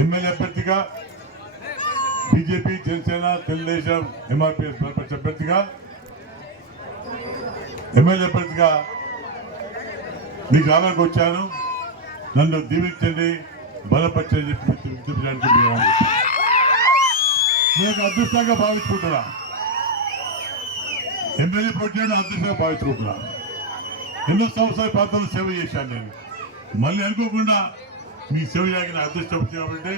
MLA అభ్యర్థిగా BJP, Janasena, Telugu Desam, MRPS బలపరిచే అభ్యర్థిగా ఎమ్మెల్యే అభ్యర్థిగా మీ గ్రామానికి వచ్చాను. నన్ను దీవించండి, బలపరచని చెప్పి విజ్ఞప్తి నేను అదృష్టంగా భావించుకుంటున్నా. ఎమ్మెల్యే పోటీ అదృష్టంగా భావించుకుంటున్నా. ఎన్నో సంవత్సరాల ప్రాంతంలో సేవ చేశాను నేను. మళ్ళీ అనుకోకుండా మీ సేవ చేయగిన అదృష్టం వచ్చింది కాబట్టి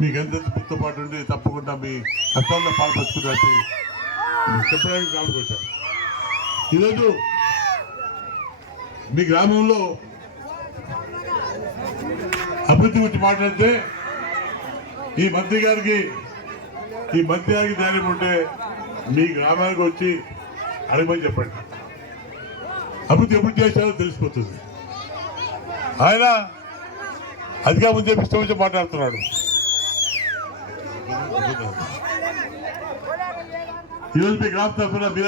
మీకు ఎంత గుర్తు పాటు ఉండి తప్పకుండా మీ కష్టాల్లో పాల్పంచుకున్నట్టు చెప్పడానికి గ్రామానికి వచ్చాను. ఈరోజు మీ గ్రామంలో అభివృద్ధి గురించి మాట్లాడితే ఈ మంత్రి గారికి ధైర్యం ఉంటే మీ గ్రామానికి వచ్చి అడగమని చెప్పండి. అభివృద్ధి ఎప్పుడు చేశారో తెలిసిపోతుంది. ఆయన అదిగా ముందే ఇష్టం వచ్చి మాట్లాడుతున్నాడు. ఈరోజు మీ గ్రామ తరఫున మీరు